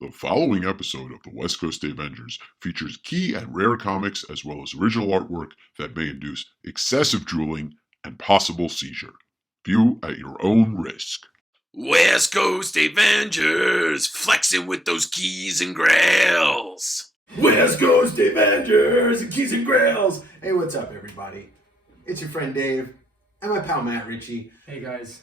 The following episode of the West Coast Avengers features key and rare comics as well as original artwork that may induce excessive drooling and possible seizure. View at your own risk. West Coast Avengers, flexing with those keys and grails. West Coast Avengers and keys and grails. Hey, what's up, everybody? It's your friend Dave and my pal Matt Ritchie. Hey, guys.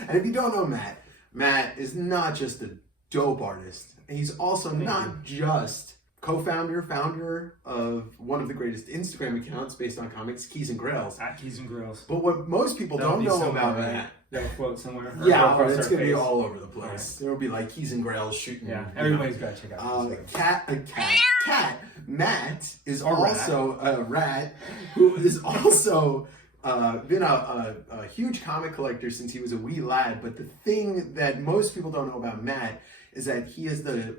And if you don't know Matt, Matt is not just a dope artist. He's also not just founder of one of the greatest Instagram accounts based on comics, Keys and Grails. At Keys and Grails. But what most people don't know about Matt... That'll float somewhere. Yeah, it's going to be all over the place. Right. There will be like Keys and Grails shooting. Yeah, everybody's got to check out. Matt is also a rat who is also been a huge comic collector since he was a wee lad. But the thing that most people don't know about Matt is that he is the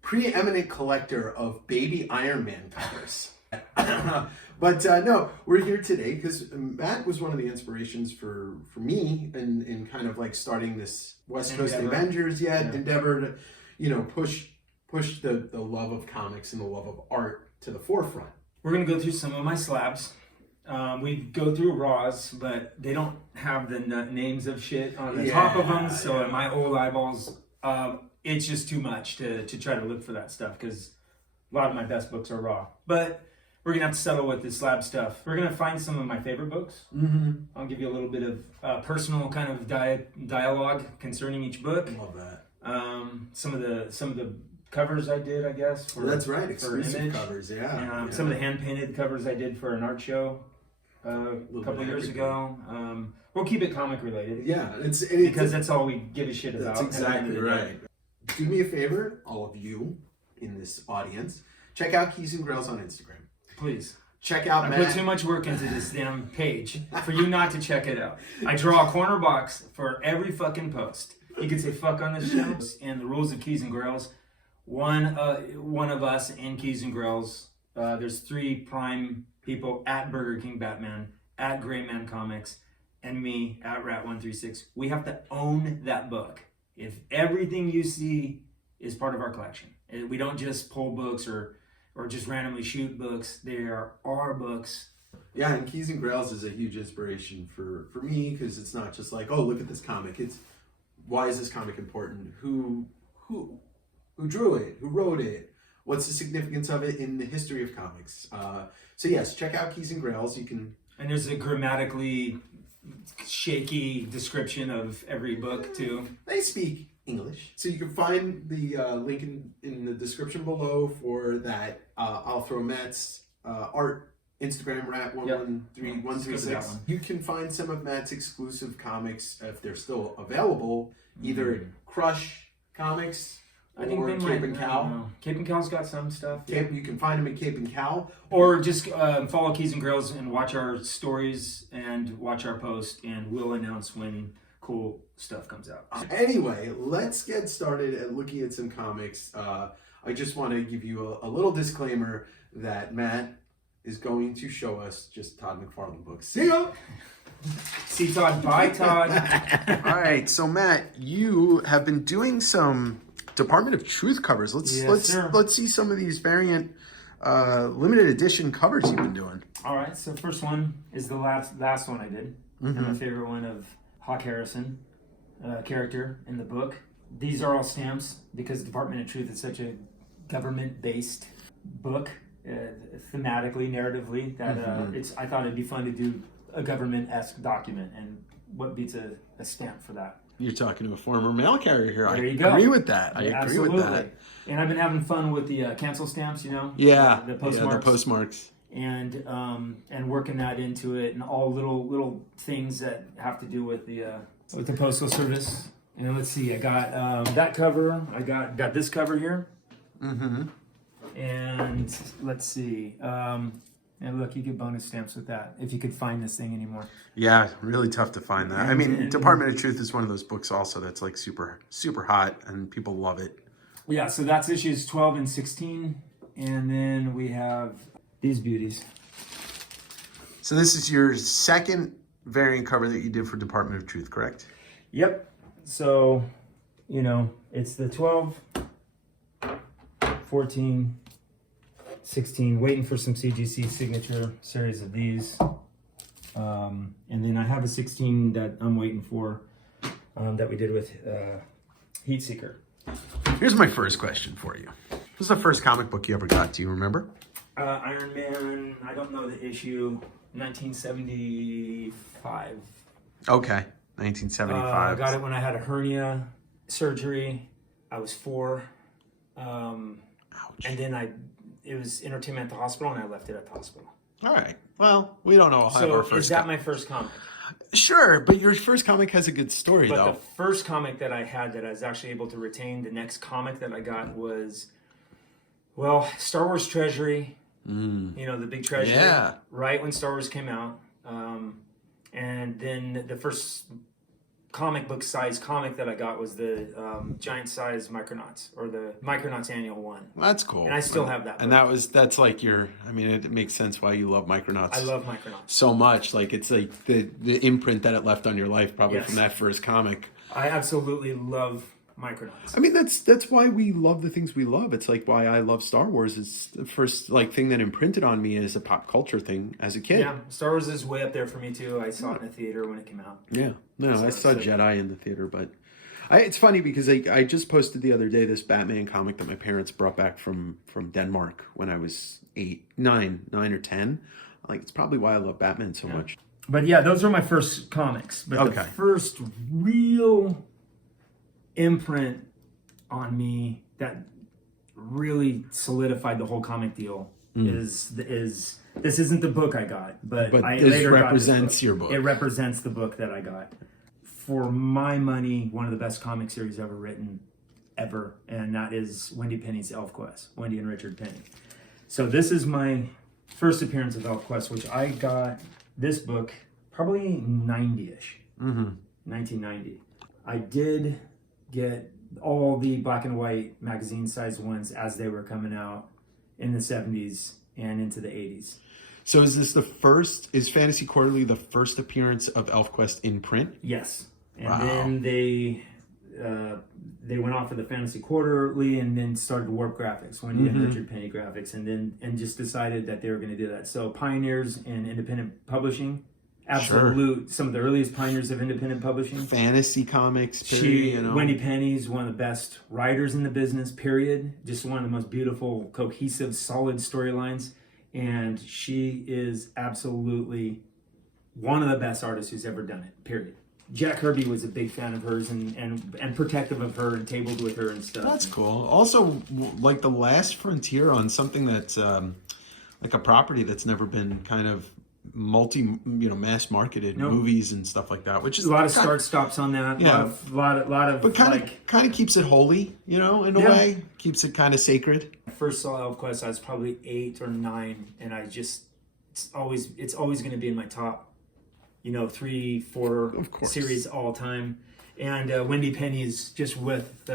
preeminent collector of baby Iron Man covers. But no, we're here today because Matt was one of the inspirations for me in kind of like starting this West Coast Avengers endeavor to, you know, push the love of comics and the love of art to the forefront. We're going to go through some of my slabs. We go through raws, but they don't have the names of shit on the top of them. So in my old eyeballs, it's just too much to try to look for that stuff because a lot of my best books are raw. But we're going to have to settle with this slab stuff. We're going to find some of my favorite books. Mm-hmm. I'll give you a little bit of personal kind of dialogue concerning each book. Love that. Some of the covers I did, I guess. That's right, exclusive covers, yeah. Some of the hand-painted covers I did for an art show a couple of years ago. We'll keep it comic related. Yeah, because that's all we give a shit about. That's exactly right. Do me a favor, all of you in this audience, check out Keys and Grails on Instagram. Please. Check out Matt. I put too much work into this damn page for you not to check it out. I draw a corner box for every fucking post. You can say fuck on this show. And the rules of Keys and Grails. One of us in Keys and Grails. There's 3 prime people at Burger King Batman, at Gray Man Comics, and me at Rat136. We have to own that book. If everything you see is part of our collection, we don't just pull books or just randomly shoot books. They are our books. Yeah, and Keys and Grails is a huge inspiration for me because it's not just like, oh, look at this comic. It's why is this comic important? Who drew it? Who wrote it? What's the significance of it in the history of comics? So yes, check out Keys and Grails. You can. And there's a grammatically shaky description of every book too. They speak English. So you can find the link in the description below for that. I'll throw Matt's art Instagram rat113136. You can find some of Matt's exclusive comics if they're still available, either at Crush Comics or Cape and Cow. Cape and Cow's got some stuff. You can find them at Cape and Cow. Or just follow Keys and Grails and watch our stories and watch our post, and we'll announce when cool stuff comes out. Anyway, let's get started at looking at some comics. I just want to give you a little disclaimer that Matt is going to show us just Todd McFarlane books. See ya! See Todd, bye Todd. All right, so Matt, you have been doing some Department of Truth covers. Let's see some of these variant limited edition covers you've been doing. All right, so first one is the last one I did, and my favorite one of Hawk Harrison, character in the book. These are all stamps because Department of Truth is such a government-based book, thematically, narratively, that I thought it'd be fun to do a government-esque document, and what beats a stamp for that? You're talking to a former mail carrier here. There you go. Agree with that. I agree with that. And I've been having fun with the cancel stamps, you know? Yeah. The postmarks. Yeah, the postmarks. And working that into it, and all little things that have to do with the Postal Service. And let's see, I got that cover. I got this cover here. Mm-hmm. And let's see. And look, you get bonus stamps with that if you could find this thing anymore. Yeah, really tough to find that. I mean, Department of Truth is one of those books also that's like super, super hot and people love it. Yeah, so that's issues 12 and 16. And then we have these beauties. So this is your second variant cover that you did for Department of Truth, correct? Yep. So, you know, it's the 12 14, 16, waiting for some CGC signature series of these. And then I have a 16 that I'm waiting for that we did with Heatseeker. Here's my first question for you. What was the first comic book you ever got? Do you remember? Iron Man, I don't know the issue, 1975. Okay, 1975. I got it when I had a hernia surgery. I was 4. And then it was entertainment at the hospital, and I left it at the hospital. All right. Well, we don't know how our first. Is that my first comic? Sure, but your first comic has a good story, But though. the first comic that I had that I was actually able to retain, the next comic that I got was, well, Star Wars Treasury. You know, the big treasury. Yeah. Right when Star Wars came out. And then the first comic book size comic that I got was the giant size Micronauts, or the Micronauts Annual 1. Well, that's cool. And I still have that. And that's like your, I mean, it makes sense why you love Micronauts. I love Micronauts so much. Like, it's like the imprint that it left on your life, probably Yes. from that first comic. I absolutely love Micronauts. I mean, that's why we love the things we love. It's like why I love Star Wars. It's the first like thing that imprinted on me as a pop culture thing as a kid. Yeah, Star Wars is way up there for me too. I saw it in the theater when it came out. Yeah, no, I saw Jedi in the theater, but it's funny because I just posted the other day this Batman comic that my parents brought back from Denmark when I was 9 or 10. Like, it's probably why I love Batman so much. But yeah, those were my first comics. But the first real imprint on me that really solidified the whole comic deal is this isn't the book I got, but I this later represents got your book. It represents the book that I got. For my money, one of the best comic series ever written, ever, and that is Wendy Penny's ElfQuest, Wendy and Richard Penny. So this is my first appearance of ElfQuest, which I got this book probably 90-ish, 1990. I did get all the black and white magazine size ones as they were coming out in the 70s and into the 80s. So is Fantasy Quarterly the first appearance of ElfQuest in print? Yes. And then they went off of the Fantasy Quarterly and then started Warp Graphics, Wendy and Richard Penny Graphics, and just decided that they were going to do that. So pioneers in independent publishing. Absolute, some of the earliest pioneers of independent publishing. Fantasy comics, period, Wendy Penny's one of the best writers in the business, period. Just one of the most beautiful, cohesive, solid storylines. And she is absolutely one of the best artists who's ever done it, period. Jack Kirby was a big fan of hers and protective of her and tabled with her and stuff. That's cool. Also, like the last frontier on something that's like a property that's never been kind of mass marketed, movies and stuff like that, which is a lot of start stops on that. Yeah, a lot of but kind of keeps it holy, in a way, keeps it kind of sacred. I first saw ElfQuest, I was probably 8 or 9, and it's always going to be in my top, 3, 4 series all time. And Wendy Penny is just with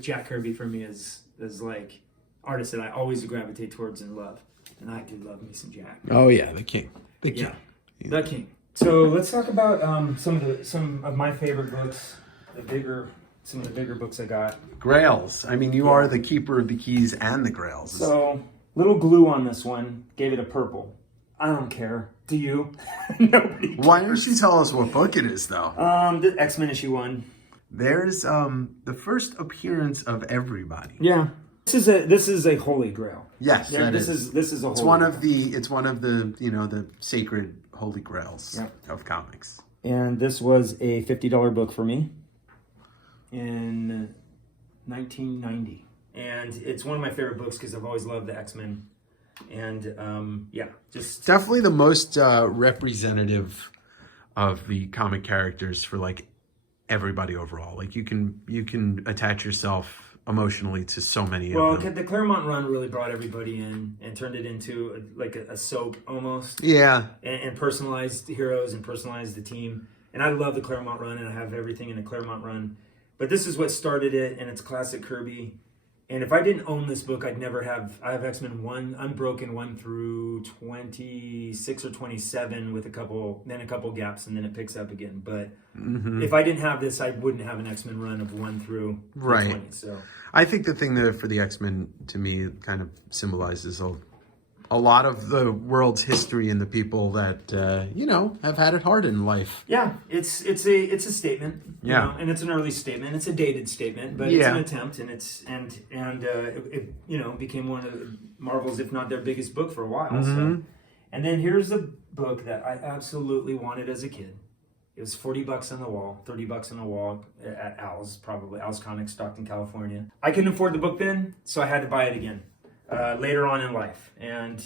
Jack Kirby for me is like artist that I always gravitate towards and love, and I do love me some Jack. Oh yeah, the king. The king. Yeah, the king. So let's talk about some of my favorite books, some of the bigger books I got. Grails. I mean, you are the keeper of the keys and the Grails. So little glue on this one. Gave it a purple. I don't care. Do you? Nobody cares. Why don't you tell us what book it is, though? The X-Men issue 1. There's the first appearance of everybody. Yeah. This is a holy grail. Yes, this is a holy it's one of the the sacred holy grails of comics. And this was a $50 book for me in 1990. And it's one of my favorite books because I've always loved the X-Men. And just definitely the most representative of the comic characters for like everybody overall. Like you can attach yourself emotionally to so many of them. Well, the Claremont run really brought everybody in and turned it into a soap almost. Yeah. And personalized heroes and personalized the team. And I love the Claremont run, and I have everything in the Claremont run. But this is what started it, and it's classic Kirby. And if I didn't own this book, I have X-Men 1 Unbroken 1 through 26 or 27 with a couple gaps, and then it picks up again. But if I didn't have this, I wouldn't have an X-Men run of 1 through 20. So I think the thing that for the X-Men to me kind of symbolizes a lot of the world's history and the people that have had it hard in life. Yeah, it's a statement. You know, and it's an early statement. It's a dated statement, but it's an attempt, and it became one of Marvel's, if not their biggest book for a while. So, and then here's a book that I absolutely wanted as a kid. It was $40 on the wall, $30 on the wall at Al's Comics, Stockton, California. I couldn't afford the book then, so I had to buy it again. Later on in life, and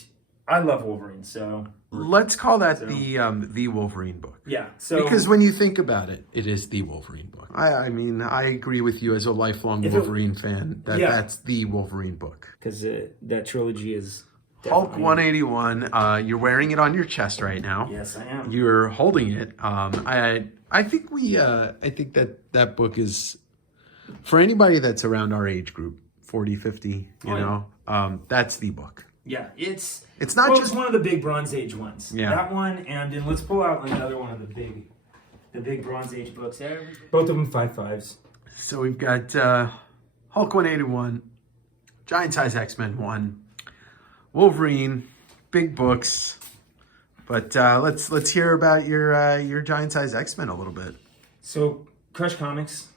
I love Wolverine, so let's call that the Wolverine book. Yeah, so because when you think about it, it is the Wolverine book. I mean, I agree with you as a lifelong Wolverine fan that that's the Wolverine book, because that trilogy is Hulk 181. You're wearing it on your chest right now. Yes, I am. You're holding it. I think that book is for anybody that's around our age group, 40, 50. That's the book. Yeah, it's not it's one of the big Bronze Age ones. Yeah, that one, and then let's pull out another one of the big Bronze Age books. Both of them 5.5s. So we've got Hulk 181, Giant Size X-Men 1, Wolverine, big books. But let's hear about your Giant Size X-Men a little bit. So Crush Comics,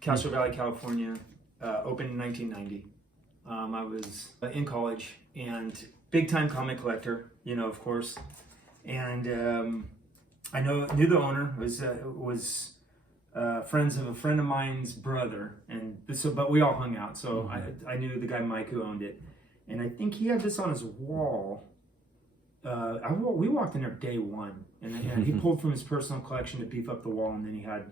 Castro Valley, California, opened in 1990. I was in college and big time comic collector, of course. And I knew the owner was friends of a friend of mine's brother, but we all hung out. So I knew the guy Mike who owned it, and I think he had this on his wall. We walked in there day one, and he pulled from his personal collection to beef up the wall, and then he had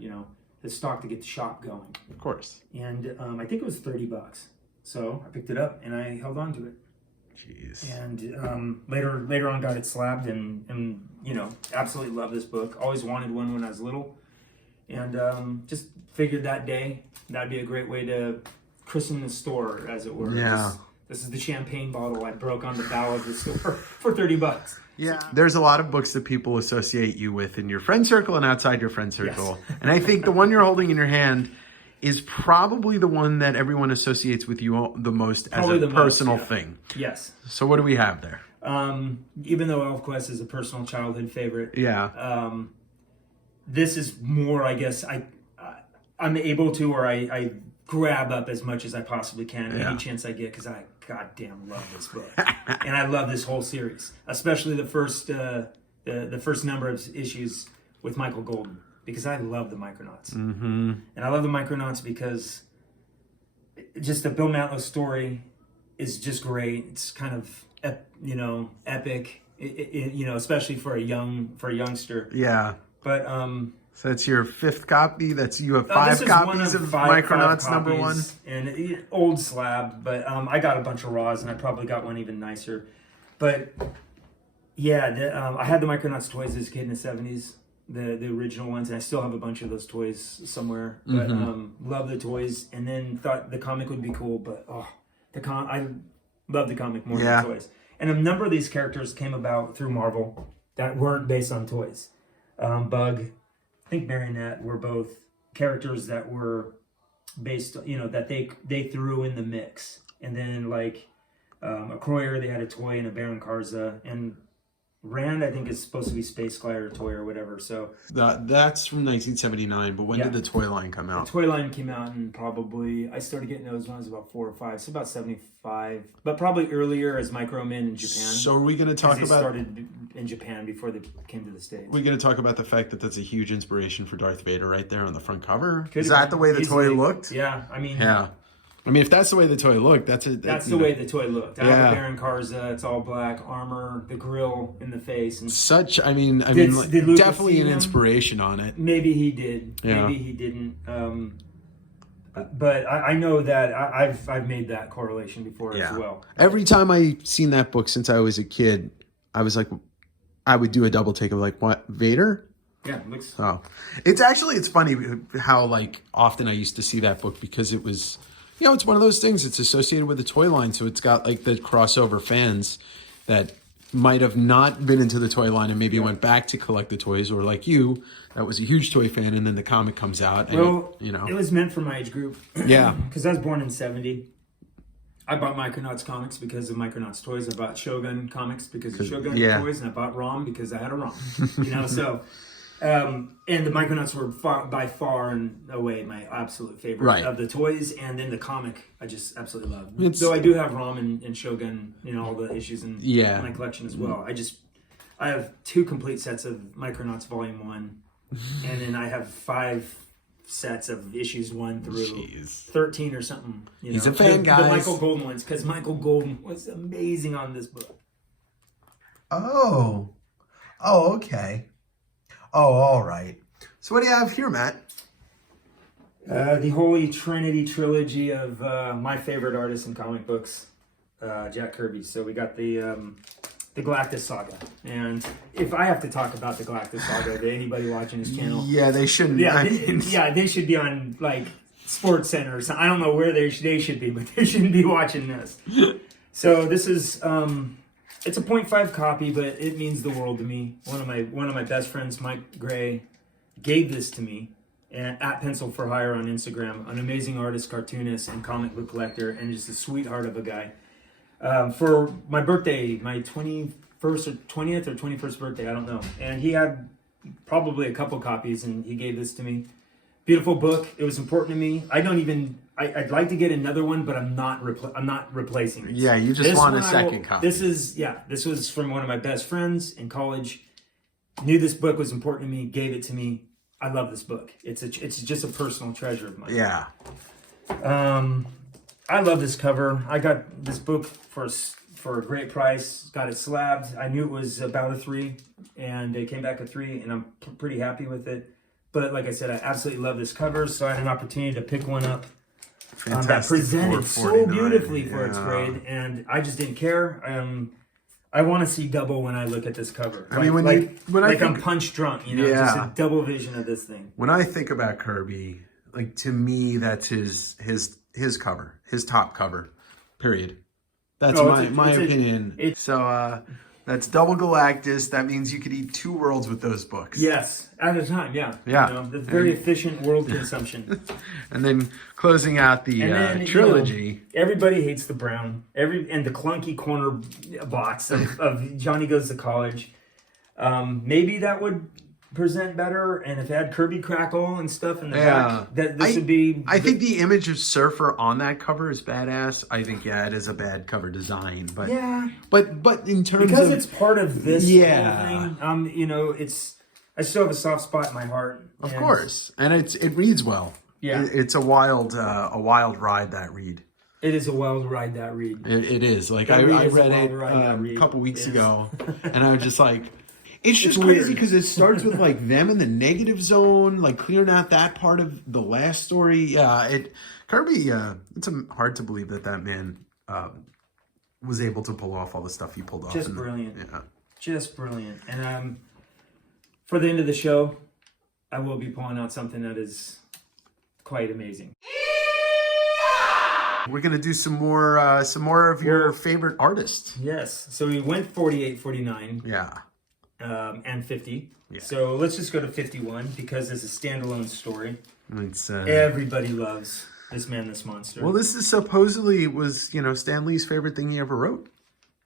his stock to get the shop going. Of course. And I think it was $30. So I picked it up and I held on to it. Jeez. And later on got it slabbed and absolutely love this book. Always wanted one when I was little. And just figured that day that'd be a great way to christen the store, as it were. Yeah. This is the champagne bottle I broke on the bow of the store for $30. Yeah. There's a lot of books that people associate you with in your friend circle and outside your friend circle. Yes. And I think the one you're holding in your hand is probably the one that everyone associates with you the most as a personal thing. Yes. So what do we have there? Even though ElfQuest is a personal childhood favorite. Yeah. This is more, I guess, I'm able to, or I grab up as much as I possibly can any chance I get, because I goddamn love this book. And I love this whole series, especially the first number of issues with Michael Golden, because I love the Micronauts. Mm-hmm. And I love the Micronauts because just the Bill Mantlo story is just great. It's kind of epic, especially for a youngster. Yeah. But so that's your fifth copy. You have 5 copies of Micronauts #1, and old slab. But I got a bunch of raws, and I probably got one even nicer. But yeah, I had the Micronauts toys as a kid in the '70s, the original ones, and I still have a bunch of those toys somewhere. But love the toys, and then thought the comic would be cool. But I love the comic more than the toys. And a number of these characters came about through Marvel that weren't based on toys. Bug, I think Marionette were both characters that were based, that they threw in the mix. And then like a Croyer, they had a toy, and a Baron Karza, and Rand, I think, is supposed to be Space Glider toy or whatever. So that's from 1979. But when did the toy line come out? The toy line came out, and I started getting those when I was about 4 or 5, so about 75. But probably earlier as Microman in Japan. So are we going to talk about? They started in Japan before they came to the States. We're going to talk about the fact that that's a huge inspiration for Darth Vader right there on the front cover. Is that the way the toy looked? Yeah, I mean. Yeah. I mean, if that's the way the toy looked, that's the way the toy looked. I have a Baron Karza. It's all black armor, the grill in the face, and did definitely an inspiration on it. Maybe he did. Yeah. Maybe he didn't. But I know that I've made that correlation before as well. Every time I seen that book since I was a kid, I was like, I would do a double take of like, what, Vader? Yeah, it looks. Oh, it's funny how like often I used to see that book because it was you know, it's one of those things. It's associated with the toy line, so it's got like the crossover fans that might have not been into the toy line and maybe went back to collect the toys, or like you, that was a huge toy fan, and then the comic comes out. And Well, you know, it was meant for my age group. Yeah. Because I was born in 70. I bought Micronauts comics because of Micronauts toys. I bought Shogun comics because of Shogun toys, and I bought ROM because I had a ROM. You know, so and the Micronauts were by far and away my absolute favorite of the toys, and then the comic I just absolutely love. Though I do have ROM and Shogun, you know, all the issues in my collection as well. I have 2 complete sets of Micronauts Volume 1, and then I have 5 sets of issues 1 through 13 or something. You know? He's a fan, guys. The Michael Golden ones, because Michael Golden was amazing on this book. Oh, okay. Oh, all right. So what do you have here, Matt? The Holy Trinity trilogy of my favorite artists in comic books, Jack Kirby. So we got the Galactus Saga, and if I have to talk about the Galactus Saga to anybody watching this channel, they shouldn't. They should be on like Sports Center or something. I don't know where they should be, but they shouldn't be watching this. So this is it's a 0.5 copy, but it means the world to me. One of my best friends, Mike Gray, gave this to me, and at Pencil for Hire on Instagram, an amazing artist, cartoonist, and comic book collector, and just a sweetheart of a guy. For my birthday, my 21st or 20th or 21st birthday, I don't know. And he had probably a couple copies, and he gave this to me. Beautiful book. It was important to me. I'd like to get another one, but I'm not replacing it. Yeah, you just want a second copy. This was from one of my best friends in college. Knew this book was important to me, gave it to me. I love this book. It's just a personal treasure of mine. Yeah. I love this cover. I got this book for a great price. Got it slabbed. I knew it was about a 3, and it came back a 3, and I'm pretty happy with it. But like I said, I absolutely love this cover, so I had an opportunity to pick one up that presented so beautifully for its grade, and I just didn't care. I want to see double when I look at this cover. I mean, I'm punch drunk, you know, just a double vision of this thing. When I think about Kirby, like to me, that's his cover, his top cover, period. That's my opinion. So that's double Galactus. That means you could eat 2 worlds with those books. Yes, at a time, yeah. Yeah. You know, that's very efficient world consumption. And then closing out the trilogy. You know, everybody hates the brown. And the clunky corner box of Johnny Goes to College. Maybe that would present better, and if it had Kirby Crackle and stuff in the back, this would be... I think the image of Surfer on that cover is badass. I think, it is a bad cover design, but... Yeah. But in terms because of... it's part of this whole thing, you know, I still have a soft spot in my heart. Of course. And it reads well. Yeah. It's a wild ride, that read. It is a wild ride, that read. It is. Like, I read it a couple weeks ago, and I was just like... It's just crazy because it starts with like them in the negative zone, like clearing out that part of the last story. Yeah, Kirby. It's hard to believe that man was able to pull off all the stuff he pulled off. Just brilliant. Just brilliant. And for the end of the show, I will be pulling out something that is quite amazing. We're gonna do some more of your favorite artists. Yes. So we went 48, 49. Yeah. And 50. Yeah. So let's just go to 51 because it's a standalone story. It's everybody loves This Man, This Monster. Well, this is supposedly was Stan Lee's favorite thing he ever wrote,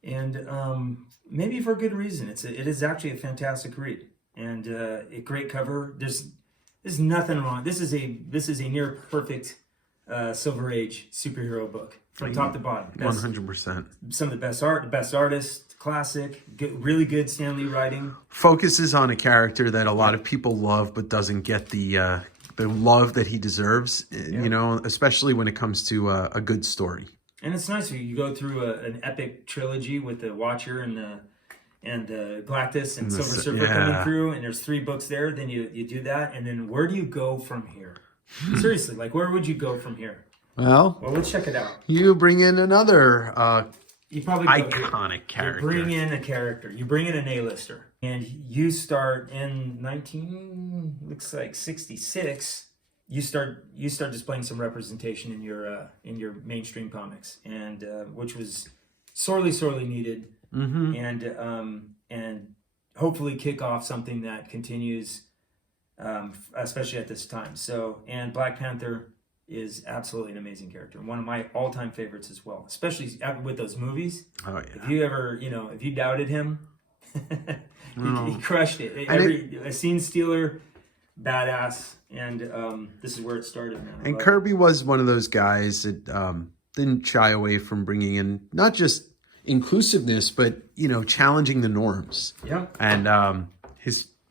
and maybe for good reason. It is actually a fantastic read and a great cover. There's nothing wrong. This is a near perfect Silver Age superhero book from top to bottom. 100%. Some of the best art, the best artists, classic, really good Stan Lee writing. Focuses on a character that a lot of people love, but doesn't get the love that he deserves. You know, especially when it comes to a good story. And it's nice when you go through an epic trilogy with the Watcher and the Galactus and Silver Surfer coming through, and there's 3 books there. Then you do that, and then where do you go from here? Seriously, like where would you go from here? Well, let's check it out. You bring in another you probably iconic character. You bring in a character. You bring in an A-lister. And you start in looks like 66, you start displaying some representation in your mainstream comics, and which was sorely needed, and hopefully kick off something that continues, especially at this time. So, and Black Panther is absolutely an amazing character, one of my all-time favorites as well, especially with those movies. Oh yeah. If you ever, if you doubted him, he crushed it. A scene stealer, badass, and this is where it started, man. And Kirby was one of those guys that didn't shy away from bringing in not just inclusiveness, but challenging the norms. Yeah. And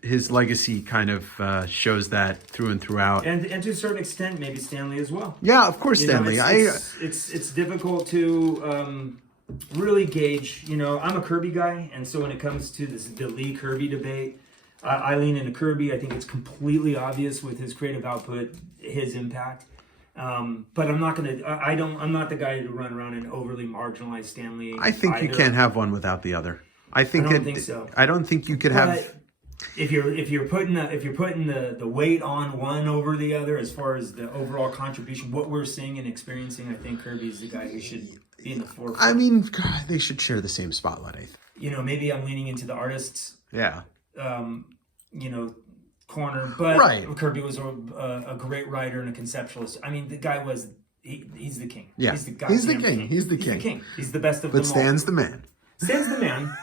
his legacy kind of shows that through and throughout. And to a certain extent, maybe Stanley as well. Yeah, of course, Stanley. It's difficult to really gauge. I'm a Kirby guy, and so when it comes to the Lee Kirby debate, I lean into Kirby. I think it's completely obvious with his creative output, his impact. But I'm not not the guy to run around and overly marginalize Stanley. I think you can't have one without the other. I don't think so. I don't think you could have. If you're putting the weight on one over the other as far as the overall contribution, what we're seeing and experiencing, I think Kirby's the guy who should be in the forefront. I mean, God, they should share the same spotlight. I think. Maybe I'm leaning into the artists. Yeah. Corner, but right. Kirby was a great writer and a conceptualist. I mean, the guy was he's the king. Yeah, he's the king. He's the king. He's the best of but them all. Stan's the man. Stan's the man.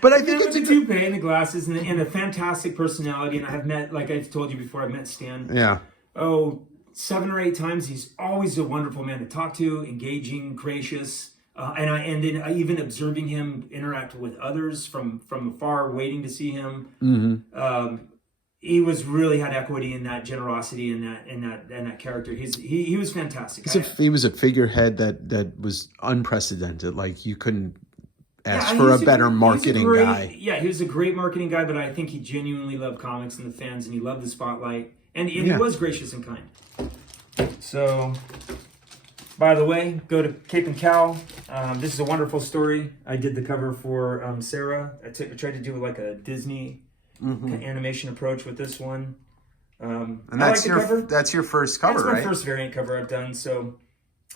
But I think it's a toupee and the glasses and a fantastic personality. And I have met, like I've told you before, I've met Stan. Yeah. 7 or 8 times. He's always a wonderful man to talk to, engaging, gracious. And then even observing him interact with others from afar, waiting to see him. Mm-hmm. He was really had equity in that generosity and that character. He was fantastic. He was a figurehead that was unprecedented. Like you couldn't ask for a better marketing guy. Yeah, he was a great marketing guy, but I think he genuinely loved comics and the fans, and he loved the spotlight, and he was gracious and kind. So. By the way, go to Cape and Cal. This is a wonderful story. I did the cover for Sarah. I tried to do like a Disney animation approach with this one. And that's your first cover, right? That's my first variant cover I've done. So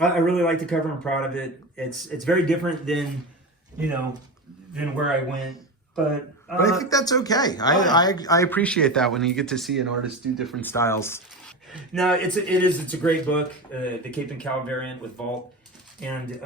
I really like the cover. I'm proud of it. It's very different than where I went. But I think that's okay. I appreciate that when you get to see an artist do different styles. No, it's a great book, the Cape and Cal variant with Vault, and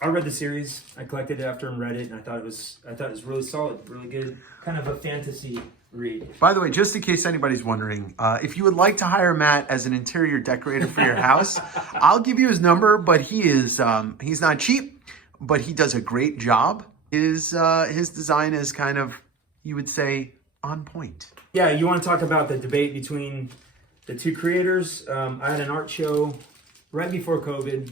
I read the series. I collected it after and read it, and I thought it was really solid, really good, kind of a fantasy read. By the way, just in case anybody's wondering, if you would like to hire Matt as an interior decorator for your house, I'll give you his number. But he's not cheap, but he does a great job. His design is kind of, you would say, on point. Yeah, you want to talk about the debate between the two creators. I had an art show right before COVID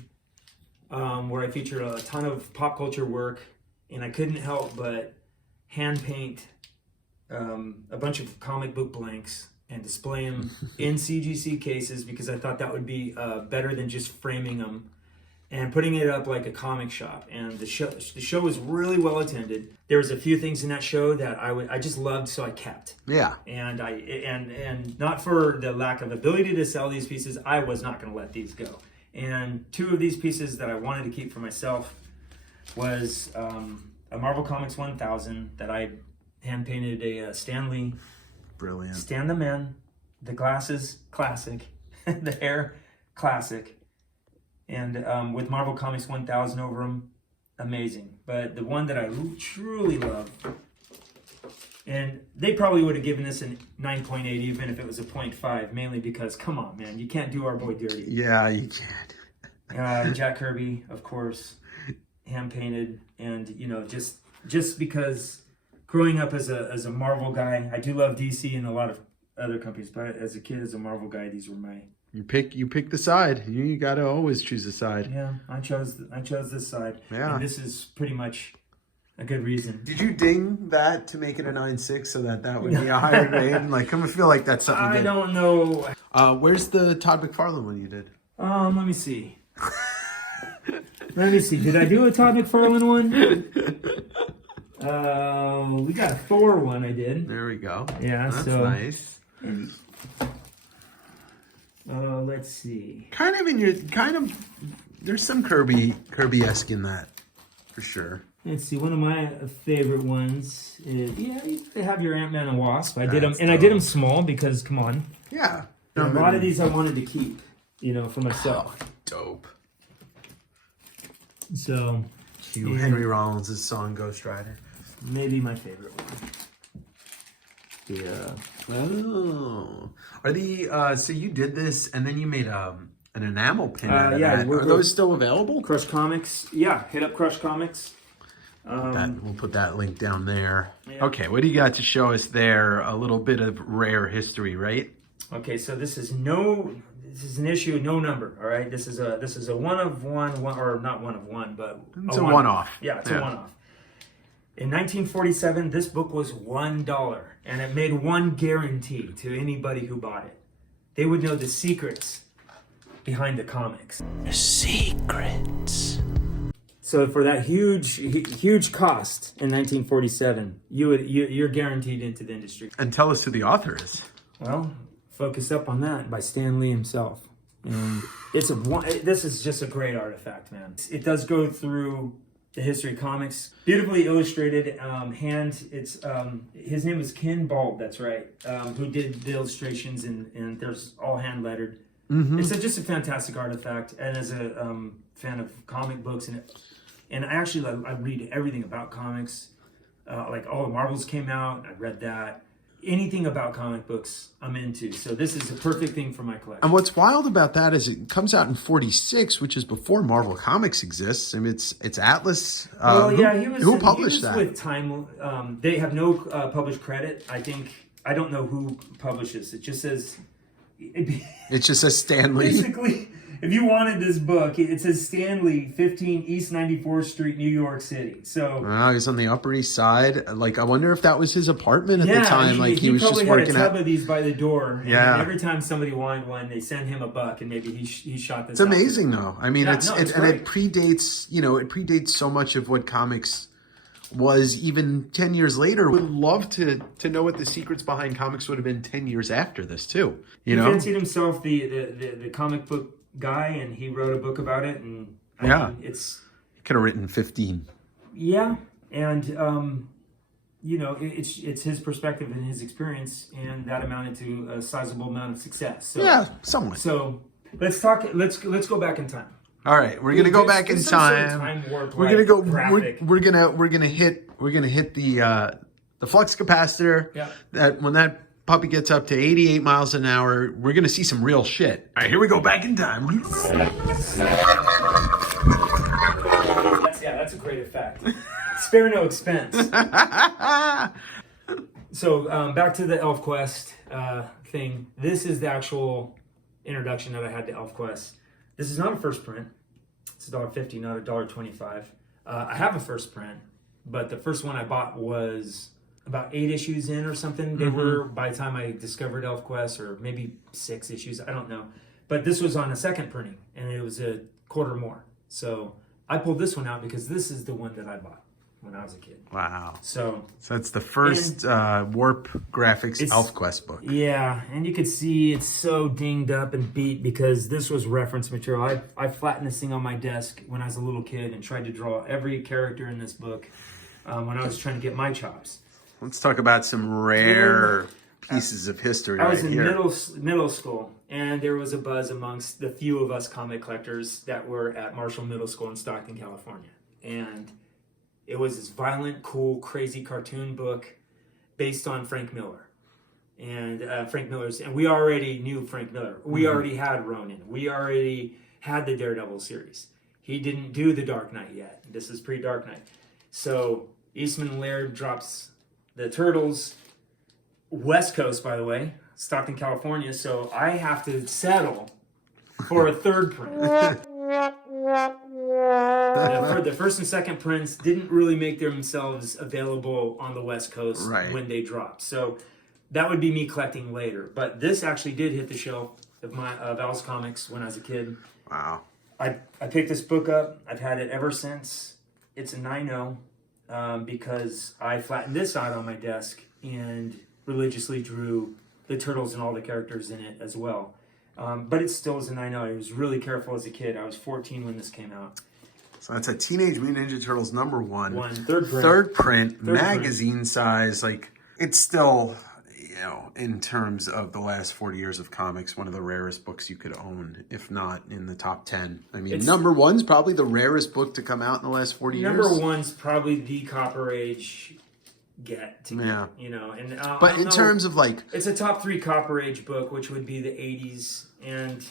where I featured a ton of pop culture work, and I couldn't help but hand paint a bunch of comic book blanks and display them in CGC cases because I thought that would be better than just framing them and putting it up like a comic shop. And the show was really well attended. There was a few things in that show that I just loved, so I kept. Yeah. And and not for the lack of ability to sell these pieces, I was not going to let these go. And 2 of these pieces that I wanted to keep for myself was a Marvel Comics 1000 that I hand painted a Stan Lee. Brilliant. Stan the Man, the glasses, classic, the hair, classic. And with Marvel Comics 1000 over them, amazing. But the one that I truly love, and they probably would have given this a 9.8 even if it was a 0.5, mainly because, come on, man, you can't do our boy dirty. Yeah, you can't. Jack Kirby, of course, hand-painted, and, just because growing up as a Marvel guy, I do love DC and a lot of other companies, but as a kid, as a Marvel guy, these were my... You pick the side. You got to always choose a side. Yeah, I chose this side. Yeah. And this is pretty much a good reason. Did you ding that to make it a 9.6 so that would be a higher grade? Like, I feel like that's something. I don't know. Where's the Todd McFarlane one you did? Let me see. Did I do a Todd McFarlane one? We got a Thor one I did. There we go. Yeah, that's so nice. Let's see. There's some Kirby-esque in that, for sure. Let's see. One of my favorite ones is you have your Ant-Man and Wasp. I did them, That's and I did them small because come on, Yeah. a lot of these I wanted to keep, for myself. Dope. So Hugh Henry Rollins' song Ghost Rider. maybe my favorite one. Yeah. Oh. Are the so you did this and then you made an enamel pin out of yeah, that. Are those still available? Crush Comics. Yeah, hit up Crush Comics. We'll put that link down there. Yeah. Okay, what do you got to show us there? A little bit of rare history, right? Okay, so this is an issue, no number. All right, this is a one of one, or not one of one, but It's a one-off. Yeah, it's a one-off. In 1947, this book was $1, and it made one guarantee to anybody who bought it. They would know the secrets behind the comics. The secrets. So for that huge cost in 1947, you're guaranteed into the industry. And tell us who the author is. Well, focus up on that by Stan Lee himself. And this is just a great artifact, man. It does go through the history of comics, beautifully illustrated, It's his name was Ken Bald, that's right, who did the illustrations, and there's all hand lettered. Mm-hmm. It's just a fantastic artifact, and as a fan of comic books, and actually I read everything about comics, like all the Marvels came out, I read that. Anything about comic books I'm into, so this is a perfect thing for my collection. And what's wild about that is it comes out in 46, which is before Marvel Comics exists. I mean, it's Atlas. Who published that? With Time, they have no published credit. I don't know who publishes. It just says. It just says Stan Lee. Basically, if you wanted this book, it says Stanley, 15 East 94th Street, New York City. So he's on the Upper East Side. Like, I wonder if that was his apartment at the time. He was just working probably had a tub of these by the door. And Yeah. every time somebody wanted one, they send him $1, and maybe he shot this. It's amazing, though. I mean, it's and it predates. It predates so much of what comics was even 10 years later. Would love to know what the secrets behind comics would have been 10 years after this too. He fancied himself the comic book guy, and he wrote a book about it, and I mean, it's he could have written 15. Yeah, and it's his perspective and his experience, and that amounted to a sizable amount of success. So, Yeah, somewhat. So let's talk. Let's go back in time. All right, we're gonna go back in time. We're gonna go. We're gonna hit the flux capacitor. Yeah. That when that puppy gets up to 88 miles an hour, we're gonna see some real shit. All right, here we go back in time. That's a great effect. Spare no expense. So back to the ElfQuest thing. This is the actual introduction that I had to ElfQuest. This is not a first print. It's $1.50, not $1.25. I have a first print, but the first one I bought was about 8 issues in or something. They were by the time I discovered ElfQuest, or maybe 6 issues. I don't know. But this was on a second printing, and it was a quarter more. So I pulled this one out because this is the one that I bought when I was a kid. Wow. So that's the first Warp Graphics ElfQuest book. Yeah, and you could see it's so dinged up and beat because this was reference material. I flattened this thing on my desk when I was a little kid and tried to draw every character in this book when I was trying to get my chops. Let's talk about some rare pieces of history I was right in here. middle school, and there was a buzz amongst the few of us comic collectors that were at Marshall Middle School in Stockton, California. And it was this violent, cool, crazy cartoon book based on Frank Miller. And and we already knew Frank Miller. We already had Ronin. We already had the Daredevil series. He didn't do the Dark Knight yet. This is pre-Dark Knight. So Eastman Laird drops the Turtles, West Coast, by the way, Stockton, California. So I have to settle for a third print. For the first and second prints didn't really make themselves available on the West Coast when they dropped. So that would be me collecting later. But this actually did hit the shelf of Al's Comics when I was a kid. Wow. I picked this book up. I've had it ever since. It's a 9.0 because I flattened this out on my desk and religiously drew the Turtles and all the characters in it as well. But it still is a 9.0. I was really careful as a kid. I was 14 when this came out. So that's a Teenage Mutant Ninja Turtles #1. Third print. Magazine size. Like, it's still, you know, in terms of the last 40 years of comics, one of the rarest books you could own, if not in the top 10. I mean, #1's probably the rarest book to come out in the last 40 years. #1's probably the Copper Age you know. And but in terms of, like... It's a top 3 Copper Age book, which would be the 80s. And,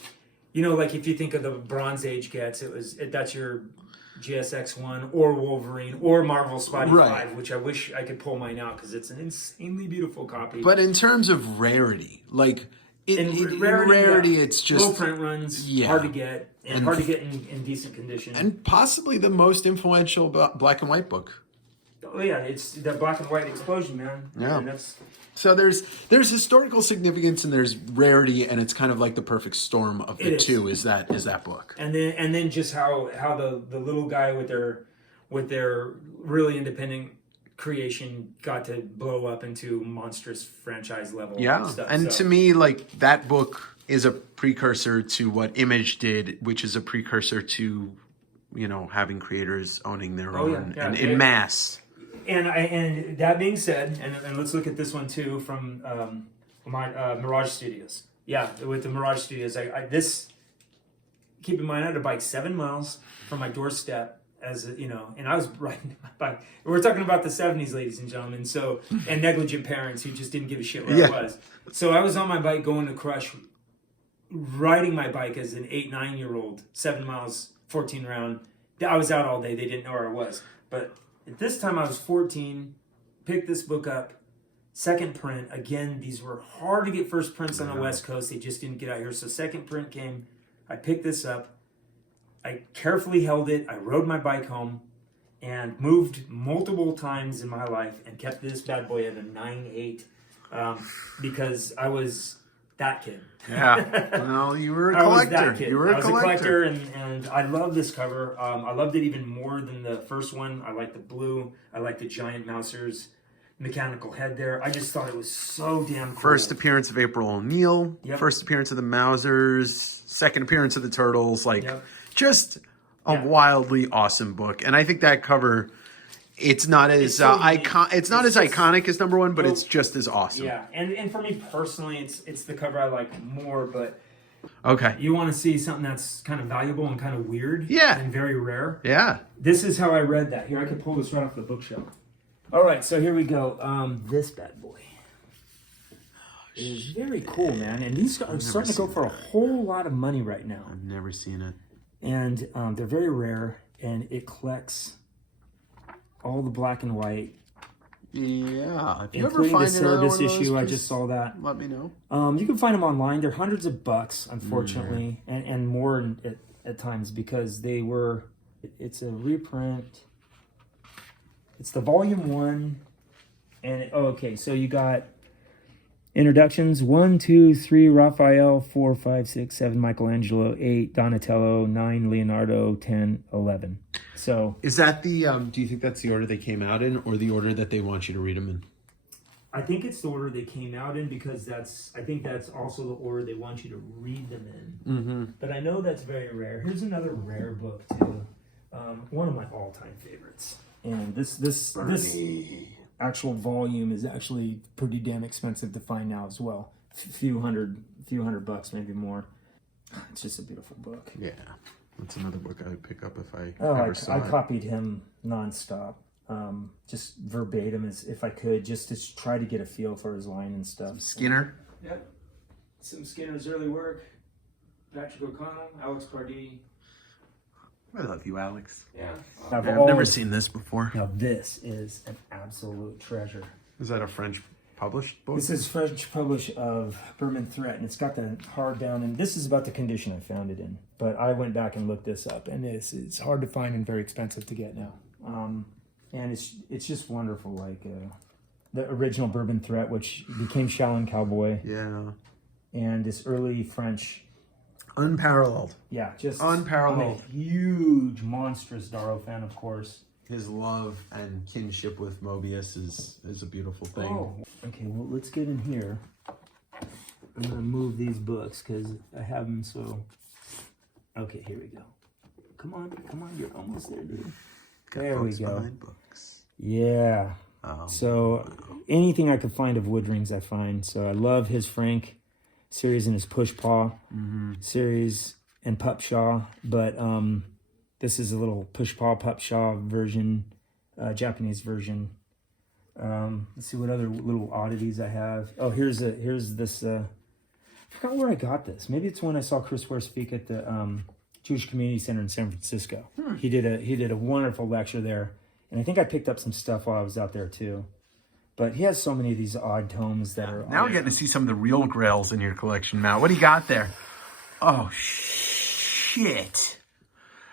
you know, like, if you think of the Bronze Age that's your... GSX1 or Wolverine or Marvel Spotty 5, which I wish I could pull mine out because it's an insanely beautiful copy. But in terms of rarity, like rarity, it's just low print runs, hard to get, and hard to get in decent condition, and possibly the most influential black and white book. Oh yeah, it's that black and white explosion, man. Yeah, and that's... So there's historical significance and there's rarity, and it's kind of like the perfect storm of the two. Is that book? And then just how the little guy with their really independent creation got to blow up into monstrous franchise level. Yeah, stuff. and to me, like, that book is a precursor to what Image did, which is a precursor to, you know, having creators owning their own in mass. And that being said, and let's look at this one too from Mirage Studios. Yeah, with the Mirage Studios, keep in mind I had a bike 7 miles from my doorstep, and I was riding my bike. We're talking about the 70s, ladies and gentlemen. So, and negligent parents who just didn't give a shit where I was. So I was on my bike going to Crush, riding my bike as an 8-9-year-old, 7 miles, 14 round. I was out all day. They didn't know where I was, but. At this time, I was 14, picked this book up, second print. Again, these were hard to get first prints on the West Coast. They just didn't get out here. So second print came. I picked this up. I carefully held it. I rode my bike home and moved multiple times in my life and kept this bad boy at a 9.8 because I was that kid. Yeah. Well, you were a collector. I was that kid. You were a collector. And I love this cover. I loved it even more than the first one. I like the blue. I like the giant Mouser's mechanical head there. I just thought it was so damn cool. First appearance of April O'Neil. Yep. First appearance of the Mousers. Second appearance of the Turtles. Like, just a wildly awesome book. And I think that cover... It's not as iconic as #1, but it's just as awesome. Yeah, and for me personally, it's the cover I like more. But okay, you want to see something that's kind of valuable and kind of weird, and very rare. Yeah, this is how I read that. Here, I could pull this right off the bookshelf. All right, so here we go. This bad boy is very cool, man, and these are starting to go for a whole lot of money right now. I've never seen it, and they're very rare, and it collects all the black and white. Yeah. If you ever find the Cerebus issue, I just saw that. Let me know. You can find them online. They're hundreds of bucks, unfortunately, and more at times because it's a reprint. It's the volume 1. And, so you got introductions 1, 2, 3, Raphael, 4, 5, 6, 7, Michelangelo, 8, Donatello, 9, Leonardo, 10, 11. So is that the? Do you think that's the order they came out in, or the order that they want you to read them in? I think it's the order they came out in because I think that's also the order they want you to read them in. Mm-hmm. But I know that's very rare. Here's another rare book too. One of my all-time favorites, and this actual volume is actually pretty damn expensive to find now as well. A few hundred bucks, maybe more. It's just a beautiful book. Yeah. That's another book I would pick up if I ever saw it. I copied him nonstop, just verbatim as if I could, just to try to get a feel for his line and stuff. Skinner? Yep. Some Skinner's early work. Patrick O'Connell, Alex Pardee. I love you, Alex. Yeah. I've never seen this before. Now this is an absolute treasure. Is that a French published book? This is French published of Berman Threat, and it's got the hardbound, and this is about the condition I found it in. But I went back and looked this up, and it's hard to find and very expensive to get now. And it's just wonderful, like the original Bourbon Threat, which became Shaolin Cowboy. Yeah. And this early French. Unparalleled. Yeah, just unparalleled. I'm a huge, monstrous Darrow fan, of course. His love and kinship with Mobius is a beautiful thing. Oh, okay. Well, let's get in here. I'm gonna move these books because I have them so. Okay, here we go. Come on, you're almost there, dude. There we go. Books. Yeah. Oh, So anything I could find of Woodring's, I find. So I love his Frank series and his Push Paw series and Pup Shaw, but this is a little Push Paw Pup Shaw version, Japanese version. Let's see what other little oddities I have. Oh, here's this. I forgot where I got this. Maybe it's when I saw Chris Ware speak at the Jewish Community Center in San Francisco. He did a wonderful lecture there, and I think I picked up some stuff while I was out there too. But he has so many of these odd tomes that are. Now we're getting to see some of the real Grails in your collection, Matt. What do you got there? Oh shit!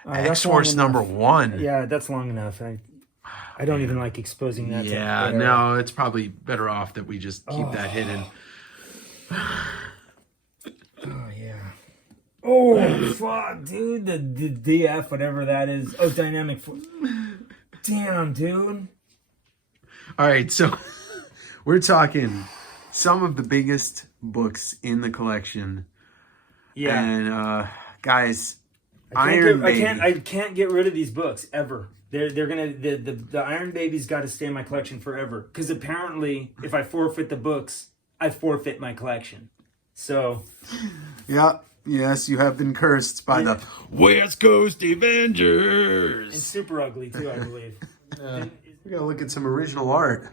X-Force #1. Yeah, that's long enough. I don't even like exposing that. Yeah, no, it's probably better off that we just keep that hidden. Oh yeah. Oh fuck, dude, the DF, whatever that is. Oh, dynamic. Damn, dude. All right, so we're talking some of the biggest books in the collection. Yeah. And guys, I can't get rid of these books ever. They're gonna the Iron Baby's got to stay in my collection forever. Because apparently, if I forfeit the books, I forfeit my collection. So. Yeah. Yes, you have been cursed by the West Coast Avengers. And super ugly too, I believe. We gotta look at some original art.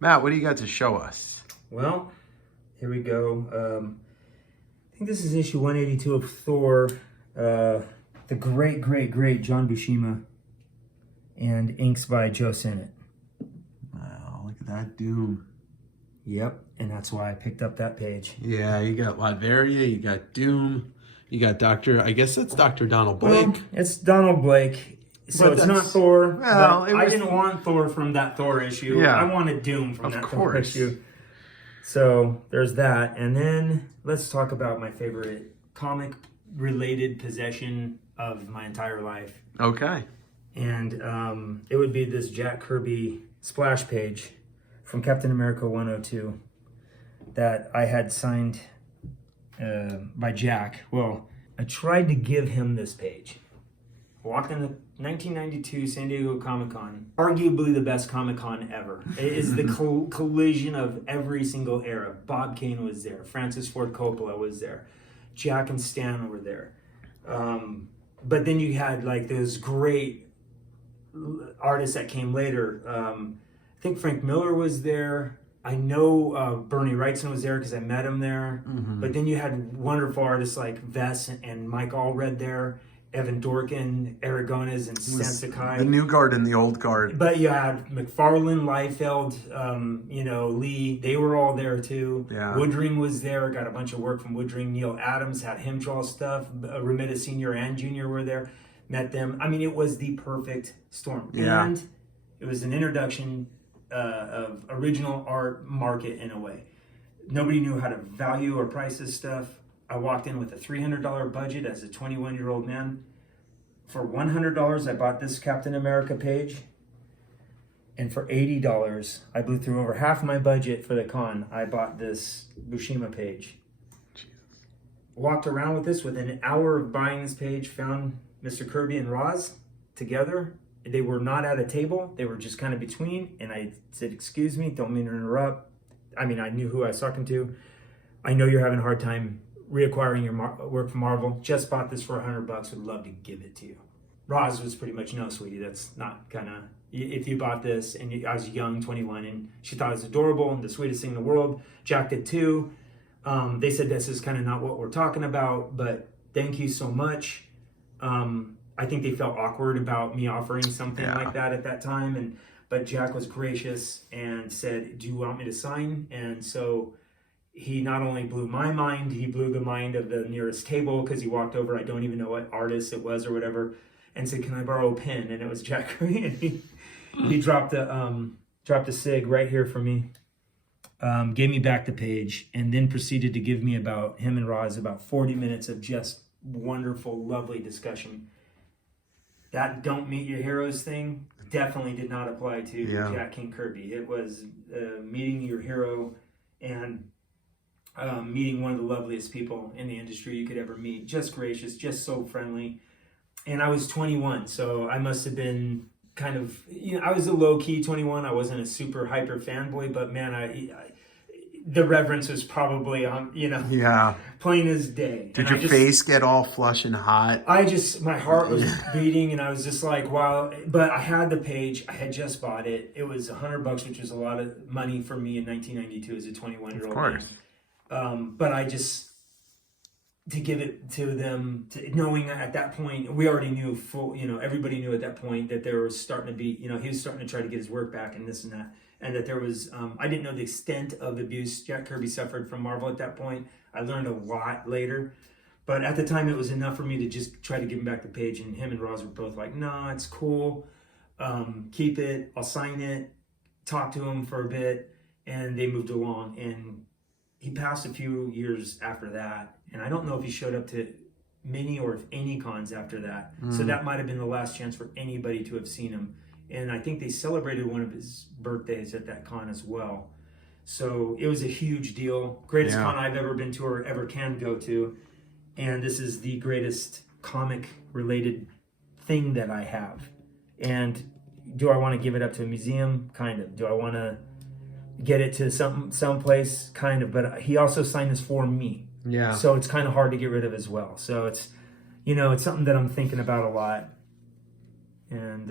Matt, what do you got to show us? Well, here we go. I think this is issue 182 of Thor. The great John Buscema. And inks by Joe Sennett. Wow, look at that Doom. Yep, and that's why I picked up that page. Yeah, you got Latveria, you got Doom, you got I guess that's Dr. Donald Blake. Well, it's Donald Blake. So But it's not Thor. Well, I didn't want Thor from that Thor issue. Yeah. I wanted Doom from Of that Thor course. issue. So there's that. And then let's talk about my favorite comic-related possession of my entire life. Okay. And it would be this Jack Kirby splash page from Captain America 102 that I had signed by Jack. Well, I tried to give him this page. Walked in the 1992 San Diego Comic-Con, arguably the best Comic-Con ever. It is the collision of every single era. Bob Kane was there. Francis Ford Coppola was there. Jack and Stan were there. But then you had like those great artists that came later. I think Frank Miller was there. I know Bernie Wrightson was there because I met him there. Mm-hmm. But then you had wonderful artists like Vess and Mike Allred there, Evan Dorkin, Aragones, and Stan Sakai. The new guard and the old guard. But you had McFarlane, Liefeld, Lee. They were all there too. Yeah. Woodring was there. Got a bunch of work from Woodring. Neil Adams had him draw stuff. Remita Sr. and Jr. were there. Met them. I mean, it was the perfect storm. Yeah. And it was an introduction of original art market in a way. Nobody knew how to value or price this stuff. I walked in with a $300 budget as a 21-year-old man. For $100, I bought this Captain America page. And for $80, I blew through over half my budget for the con. I bought this Buscema page. Jesus. Walked around with this. Within an hour of buying this page, found Mr. Kirby and Roz together. They were not at a table. They were just kind of between. And I said, excuse me, don't mean to interrupt. I mean, I knew who I was talking to. I know you're having a hard time reacquiring your work from Marvel. Just bought this for $100. Would love to give it to you. Roz was pretty much, no, sweetie, that's not kind of, if you bought this, and I was young, 21, and she thought it was adorable and the sweetest thing in the world. Jack did too. They said this is kind of not what we're talking about, but thank you so much. I think they felt awkward about me offering something like that at that time, but Jack was gracious and said, do you want me to sign? And so he not only blew my mind, he blew the mind of the nearest table because he walked over, I don't even know what artist it was or whatever, and said, can I borrow a pen? And it was Jack Kirby, and he dropped a cig right here for me, gave me back the page, and then proceeded to give me him and Roz about 40 minutes of just wonderful, lovely discussion. That don't meet your heroes thing definitely did not apply to Jack King Kirby. It was meeting your hero, and meeting one of the loveliest people in the industry you could ever meet. Just gracious, just so friendly. And I was 21, so I must have been kind of, I was a low-key 21. I wasn't a super hyper fanboy, but man, the reverence was probably on, Yeah. plain as day. Did And your face get all flush and hot? my heart was beating, and I was just like, wow. But I had the page. I had just bought it. It was $100, which was a lot of money for me in 1992 as a 21-year-old. Of course. But I just, to give it to them, knowing at that point, we already knew everybody knew at that point that there was starting to be, he was starting to try to get his work back and this and that. And that there was, I didn't know the extent of the abuse Jack Kirby suffered from Marvel at that point. I learned a lot later. But at the time, it was enough for me to just try to give him back the page. And him and Roz were both like, nah, it's cool. Keep it. I'll sign it. Talk to him for a bit. And they moved along. And he passed a few years after that. And I don't know if he showed up to many or if any cons after that. So that might have been the last chance for anybody to have seen him. And I think they celebrated one of his birthdays at that con as well. So it was a huge deal. Greatest con I've ever been to or ever can go to. And this is the greatest comic-related thing that I have. And do I want to give it up to a museum? Kind of. Do I want to get it to someplace? Kind of. But he also signed this for me. Yeah. So it's kind of hard to get rid of as well. So it's, it's something that I'm thinking about a lot. And,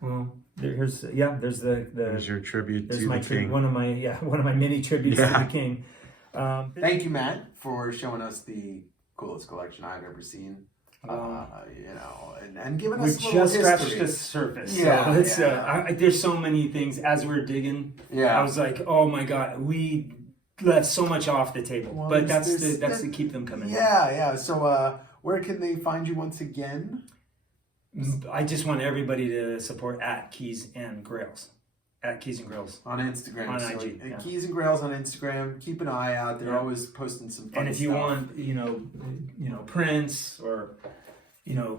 well, there's your tribute to the king. one of my many tributes to the king. Thank you, Matt, for showing us the coolest collection I've ever seen. And giving us We've a just little scratched history. the surface. Yeah, So there's so many things as we're digging. Yeah. I was like, oh my God, we left so much off the table. Well, but that's there's- to keep them coming. Yeah. So, where can they find you once again? I just want everybody to support at Keys and Grails. At Keys and Grails. On Instagram. On So, IG, yeah. Keys and Grails on Instagram. Keep an eye out. They're always posting some fun And if you stuff. want, prints or,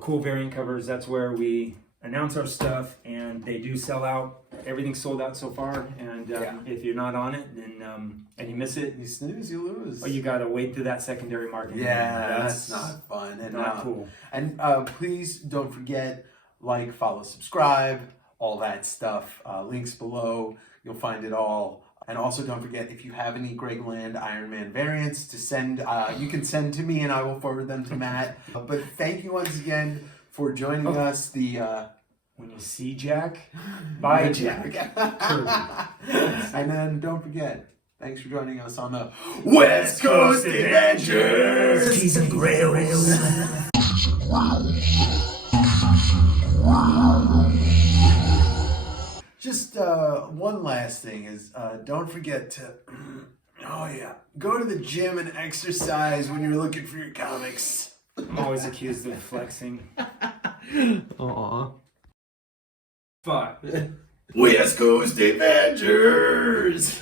cool variant covers, that's where we announce our stuff, and they do sell out. Everything's sold out so far, and if you're not on it, then and you miss it, You snooze, you lose. you gotta wait through that secondary market. Yeah, that's not fun. And, not cool. And please don't forget, like, follow, subscribe, all that stuff. Links below. You'll find it all. And also don't forget, if you have any Greg Land Iron Man variants to send, you can send to me and I will forward them to Matt. But thank you once again for joining us. When you see Jack, buy Jack. And then don't forget, thanks for joining us on the West Coast Adventures! Keys and Grails. Just one last thing is don't forget to go to the gym and exercise when you're looking for your comics. I'm always accused of flexing. Aw. Fuck. West Coast Adventures!